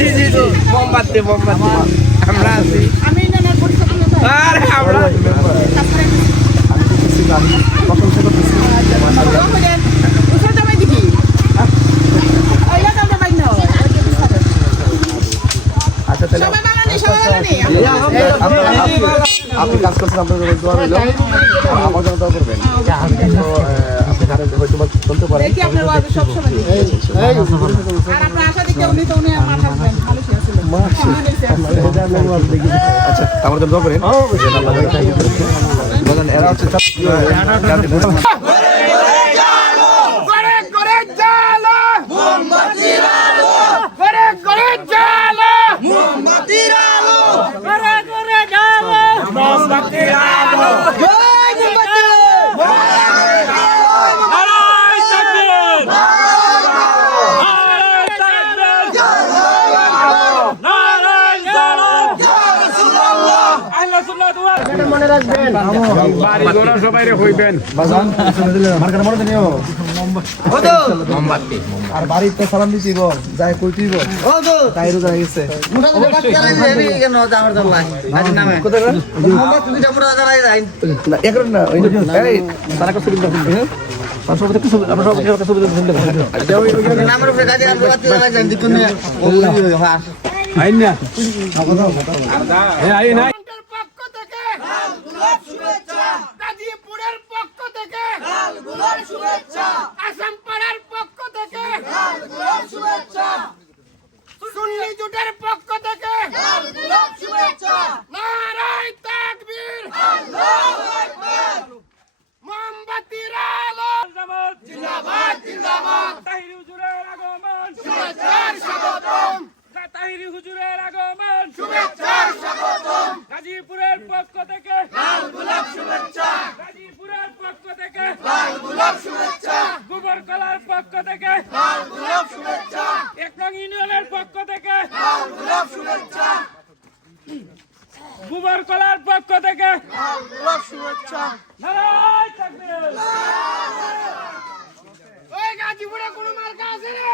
জি মোমবাতি আমরা আছি আমি না পরিকল্পনা আরে আমরা আমি প্রশংসা করতেছি মাশাআল্লাহ উঠে যাবে দেখি আইলা দাও ভাই না আচ্ছা তাহলে সবাই বানানি আপনি কাজ করছেন আপনাদের দোয়া রইল আমার জন্য দোয়া করবেন তো হয়তো চলতে পারে দেখি আপনার ওয়াজ সব সময় আর আপনার আশা দেখতে উনি আমার হাজবেন্ড ভালো ছিল আচ্ছা আমার জন্য দোয়া করেন বলেন এরা হচ্ছে মনে রাখবেন বাড়ি ঘোড়া সবাই হইবেন আর বাড়িতে সালাম দিতে যাই কই তুইব তাইরও যাই গেছে গাজীপুরের পক্ষ থেকে শুভেচ্ছা আসাম পাড়ার পক্ষ থেকে শুভেচ্ছা সুন্নি জোটের পক্ষ থেকে শুভেচ্ছা নারায়ে তাকবীর আল্লাহু আকবার মোমবাতির আলো জিন্দাবাদ জিন্দাবাদ তাহির হুজুরের আগমন শুভেচ্ছার স্বাগতম তাহির হুজুরের আগমন শুভেচ্ছার স্বাগতম গাজীপুরের পক্ষ থেকে লাল গোলাপ শুভেচ্ছা গাজীপুরের পক্ষ থেকে লাল গোলাপ শুভেচ্ছা গোবরকলার পক্ষ থেকে লাল গোলাপ শুভেচ্ছা এক নং ইউনিয়নের পক্ষ থেকে লাল গোলাপ শুভেচ্ছা গোবরকলার পক্ষ থেকে লাল গোলাপ শুভেচ্ছা নারায়ে তাকবীর ওই গাজীপুরে কোন মার্কা আছে রে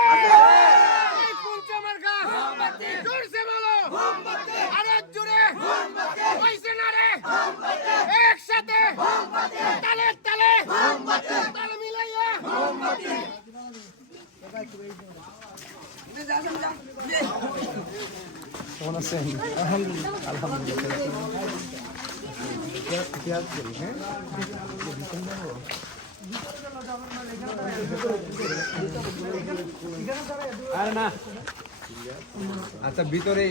এই কোনটা মার্কা মোমবাতি জোরসে বলো মোমবাতি আরো জোরে মোমবাতি কইছে না রে মোমবাতি একসাথে মোমবাতি তালে তালে মোমবাতি তালে মিলাইয়া মোমবাতি কেমন আছেন আলহামদুলিল্লাহ আর না আচ্ছা ভিতরে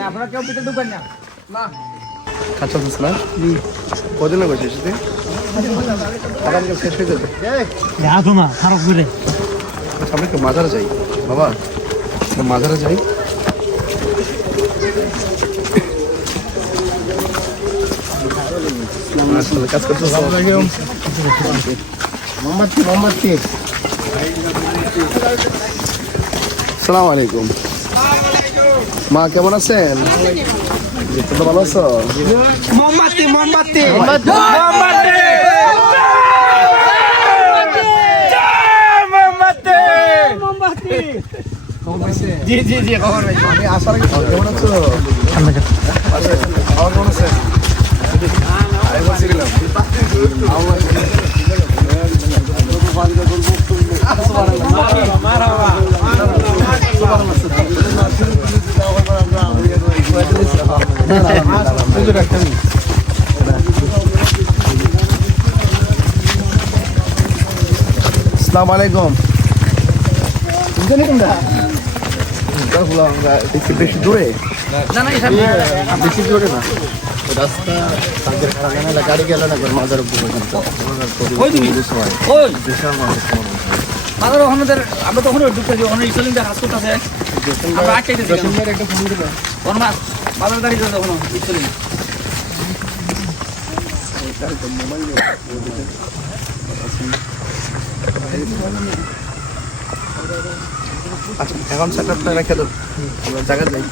আপনারা কেউ ভিতরে ঢুকবেন না আচ্ছা বুঝলাম কদিন লাগে এসেছে আগামী শেষ হয়ে যাবে আমরা একটু মাজারে যাই বাবা মাজারে যাই কাজ করতে মোমবাতি আসসালামু আলাইকুম মা কেমন আছেন ভালো আছো মোমবাতি জি খবর ভাই আমি আসার আগে কেমন আছো কেমন আছেন আসসালামু আলাইকুম বেশি দূরে বেশি দূরে না রাস্তা গাড়ি গেল না মাজার আমরা তো ওখানে ঢুকতেছি ওখানে ইসলিমটা কাজ করতেছে আমরা আটকাইতেছি একটা ফোন দিবা কোন মাস বাজার দাঁড়িয়ে যাচ্ছে ওখানে ইসলিম আচ্ছা এখন সেটআপটা রেখে দাও আমরা জায়গা যাই